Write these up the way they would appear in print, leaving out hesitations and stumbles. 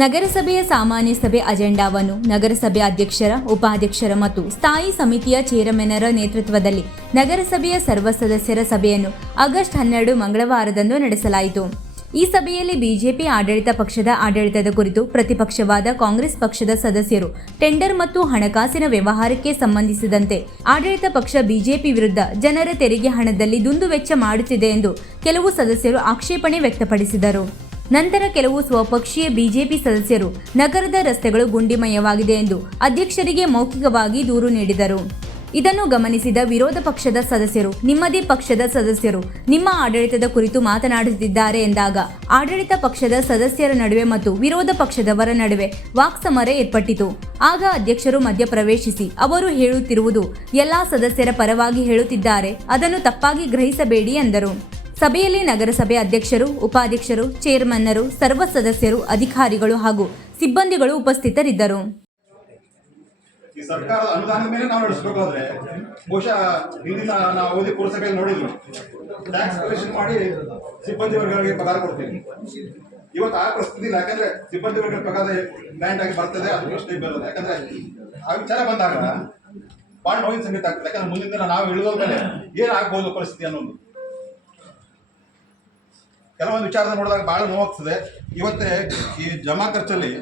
ನಗರಸಭೆಯ ಸಾಮಾನ್ಯ ಸಭೆ ಅಜೆಂಡಾವನ್ನು ನಗರಸಭೆ ಅಧ್ಯಕ್ಷರ, ಉಪಾಧ್ಯಕ್ಷರ ಮತ್ತು ಸ್ಥಾಯಿ ಸಮಿತಿಯ ಚೇರ್ಮನ್ನರ ನೇತೃತ್ವದಲ್ಲಿ ನಗರಸಭೆಯ ಸರ್ವ ಸದಸ್ಯರ ಸಭೆಯನ್ನು ಆಗಸ್ಟ್ 12 ಮಂಗಳವಾರದಂದು ನಡೆಸಲಾಯಿತು. ಈ ಸಭೆಯಲ್ಲಿ ಬಿಜೆಪಿ ಆಡಳಿತ ಪಕ್ಷದ ಆಡಳಿತದ ಕುರಿತು ಪ್ರತಿಪಕ್ಷವಾದ ಕಾಂಗ್ರೆಸ್ ಪಕ್ಷದ ಸದಸ್ಯರು ಟೆಂಡರ್ ಮತ್ತು ಹಣಕಾಸಿನ ವ್ಯವಹಾರಕ್ಕೆ ಸಂಬಂಧಿಸಿದಂತೆ ಆಡಳಿತ ಪಕ್ಷ ಬಿಜೆಪಿ ವಿರುದ್ಧ ಜನರ ತೆರಿಗೆ ಹಣದಲ್ಲಿ ದುಂದುವೆಚ್ಚ ಮಾಡುತ್ತಿದೆ ಎಂದು ಕೆಲವು ಸದಸ್ಯರು ಆಕ್ಷೇಪಣೆ ವ್ಯಕ್ತಪಡಿಸಿದರು. ನಂತರ ಕೆಲವು ಸ್ವಪಕ್ಷೀಯ ಬಿಜೆಪಿ ಸದಸ್ಯರು ನಗರದ ರಸ್ತೆಗಳು ಗುಂಡಿಮಯವಾಗಿದೆ ಎಂದು ಅಧ್ಯಕ್ಷರಿಗೆ ಮೌಖಿಕವಾಗಿ ದೂರು ನೀಡಿದರು. ಇದನ್ನು ಗಮನಿಸಿದ ವಿರೋಧ ಪಕ್ಷದ ಸದಸ್ಯರು, ನಿಮ್ಮದೇ ಪಕ್ಷದ ಸದಸ್ಯರು ನಿಮ್ಮ ಆಡಳಿತದ ಕುರಿತು ಮಾತನಾಡುತ್ತಿದ್ದಾರೆ ಎಂದಾಗ ಆಡಳಿತ ಪಕ್ಷದ ಸದಸ್ಯರ ನಡುವೆ ಮತ್ತು ವಿರೋಧ ಪಕ್ಷದವರ ನಡುವೆ ವಾಕ್ಸಮರ ಏರ್ಪಟ್ಟಿತು. ಆಗ ಅಧ್ಯಕ್ಷರು ಮಧ್ಯಪ್ರವೇಶಿಸಿ, ಅವರು ಹೇಳುತ್ತಿರುವುದು ಎಲ್ಲಾ ಸದಸ್ಯರ ಪರವಾಗಿ ಹೇಳುತ್ತಿದ್ದಾರೆ, ಅದನ್ನು ತಪ್ಪಾಗಿ ಗ್ರಹಿಸಬೇಡಿ ಎಂದರು. ಸಭೆಯಲ್ಲಿ ನಗರಸಭೆ ಅಧ್ಯಕ್ಷರು, ಉಪಾಧ್ಯಕ್ಷರು, ಚೇರ್ಮನ್ನರು, ಸರ್ವ ಸದಸ್ಯರು, ಅಧಿಕಾರಿಗಳು ಹಾಗೂ ಸಿಬ್ಬಂದಿಗಳು ಉಪಸ್ಥಿತರಿದ್ದರು. ಈ ಸರ್ಕಾರದ ಅನುದಾನದ ಮೇಲೆ ನಾವು ನಡೆಸಬೇಕಾದ್ರೆ ಬಹುಶಃ ಹಿಂದಿನ ನಾವು ಅವಧಿ ಪುರಸಭೆಯಲ್ಲಿ ನೋಡಿದ್ರು, ಟ್ಯಾಕ್ಸ್ ಕಲೆಕ್ಷನ್ ಮಾಡಿ ಸಿಬ್ಬಂದಿ ವರ್ಗಗಳಿಗೆ ಪಗಾರ ಕೊಡ್ತೀವಿ. ಇವತ್ತು ಆ ಪರಿಸ್ಥಿತಿ ಇಲ್ಲ. ಯಾಕಂದ್ರೆ ಸಿಬ್ಬಂದಿ ವರ್ಗದ ಪಗಾರ ಗ್ರ್ಯಾಂಡ್ ಆಗಿ ಬರ್ತದೆ, ಅದು ಪ್ರಶ್ನೆ ಬರೋದು. ಯಾಕಂದ್ರೆ ಆ ವಿಚಾರ ಬಂದಾಗ ಭಾಳ ನೋವಿನ ಸಂಗತಿ ಆಗ್ತದೆ. ಯಾಕಂದ್ರೆ ಮುಂದಿನ ದಿನ ನಾವು ಇಳಿದ ಮೇಲೆ ಏನಾಗಬಹುದು ಪರಿಸ್ಥಿತಿ ಅನ್ನೋದು ಕೆಲವೊಂದು ವಿಚಾರದ ನೋಡಿದಾಗ ಬಹಳ ನೋವಾಗ್ತದೆ. ಇವತ್ತೇ ಈ ಜಮಾ ಖರ್ಚಲ್ಲಿ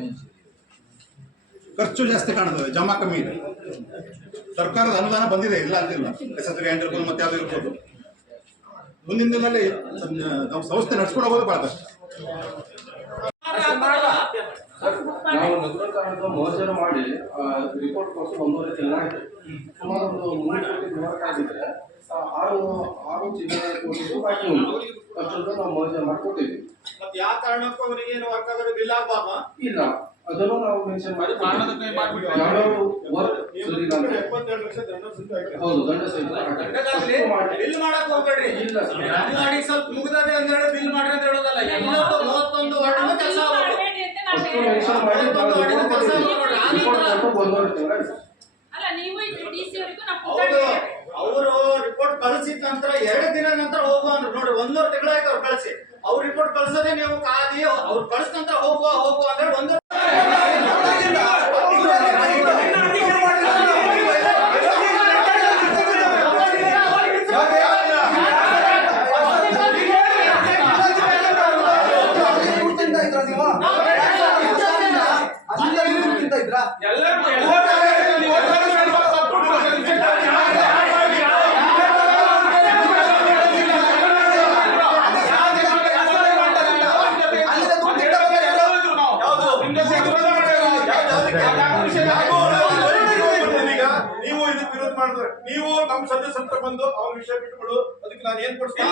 ಖರ್ಚು ಜಾಸ್ತಿ ಕಾಣ್ತದೆ, ಜಮಾ ಕಮ್ಮಿ ಇದೆ. ಸರ್ಕಾರದ ಅನುದಾನ ಬಂದಿದೆ, ಇಲ್ಲ ಅಂತಿಲ್ಲ. SSB ಇರ್ಬೋದು, ಮತ್ತೆ ಯಾವ್ದು ಇರ್ಬೋದು. ಮುಂದಿನ ದಿನದಲ್ಲಿ ನಾವು ಸಂಸ್ಥೆ ನಡ್ಸ್ಕೊಂಡು ಹೋಗೋದು ಬಹಳ ಕಷ್ಟ. ನಾವು ನಗರೋತ್ಥಾನದ ಮಹೋತ್ಸವ ಮಾಡಿ ರಿಪೋರ್ಟ್ ಕೊಟ್ಟು 1.5 ತಿಂಗಳ ಆಯ್ತು. ಸುಮಾರು ಒಂದು 3 ಕೋಟಿ ದಿನಾಂಕ ಆಗಿದ್ರೆ 6 ಚಿಲ್ಲರೆ ಕೋಟಿ ಬಾಕಿ ಉಂಟು. ಅಷ್ಟೊಂದು ನಾವು ಮಹೋತ್ಸವ ಮಾಡಿಕೊಟ್ಟಿದ್ವಿ. ಮತ್ತೆ ಯಾವ ಕಾರಣಕ್ಕೂ ಅವನಿಗೆ ಏನು ವರ್ಕ್ ಆಗೋದು ಬಿಲ್ ಆಗಬಾರ್ದು ಇಲ್ಲ, ಅದನ್ನು ನಾವು ಮೆನ್ಷನ್ ಮಾಡಿ ವರ್ಕ್ ಸರಿ ಇಲ್ಲ. 72 ಲಕ್ಷ ದಂಡ ಸಿದ್ಧ ಆಗಿದೆ. ಹೌದು, ದಂಡ ಸಹಿತ ಬಿಲ್ ಮಾಡಕ್ ಹೋಗ್ಬೇಡ್ರಿ. ಇಲ್ಲ ಗಾಡಿ ಸ್ವಲ್ಪ ಮುಗಿದದೆ ಅಂತ ಹೇಳಿ ಬಿಲ್ ಮಾಡ್ರಿ ಅಂತ ಹೇಳೋದಲ್ಲ. ಎಲ್ಲರೂ 31 ವಾರ್ಡ್ ಕೆಲಸ ಆಗಬೇಕು. ಅಷ್ಟು ಮೆನ್ಷನ್ ಮಾಡಿ ರಿಪೋರ್ಟ್ ಕೊಟ್ಟು 1.5 ತಿಂಗಳ ಆಯ್ತು. ಅಲ್ಲ, ನೀವು ಡಿಸಿ ಅವರಿಗೂ ಅವರು ರಿಪೋರ್ಟ್ ಕಳಿಸಿದ ನಂತರ 2 ದಿನ ನಂತರ ಹೋಗುವ ಅಂದ್ರೆ ನೋಡಿ 1.5 ತಿಂಗಳಾಯ್ತು ಅವ್ರು ಕಳಿಸಿ. ಅವ್ರು ರಿಪೋರ್ಟ್ ಕಳಿಸೋದೇ ನೀವು ಕಾದಿ ಅವ್ರು ಕಳಿಸಿದ ನಂತರ ಹೋಗುವ ಅಂದ್ರೆ 1 ನೀವು ಇದಕ್ಕೆ ವಿರೋಧ ಮಾಡಿದ್ರೆ ನೀವು ನಮ್ಮ ಸದಸ್ಯರ ಬಂದು ಅವ್ರ ವಿಷಯ ಬಿಟ್ಟುಬಿಡು. ಅದಕ್ಕೆ ನಾನು ಏನ್ ಕೊಡ್ತೀನಿ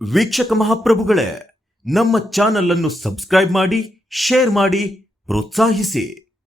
ವೀಕ್ಷಕ ಮಹಾಪ್ರಭುಗಳೇ, ನಮ್ಮ ಚಾನಲ್ ಅನ್ನು ಸಬ್ಸ್ಕ್ರೈಬ್ ಮಾಡಿ, ಶೇರ್ ಮಾಡಿ, ಪ್ರೋತ್ಸಾಹಿಸಿ.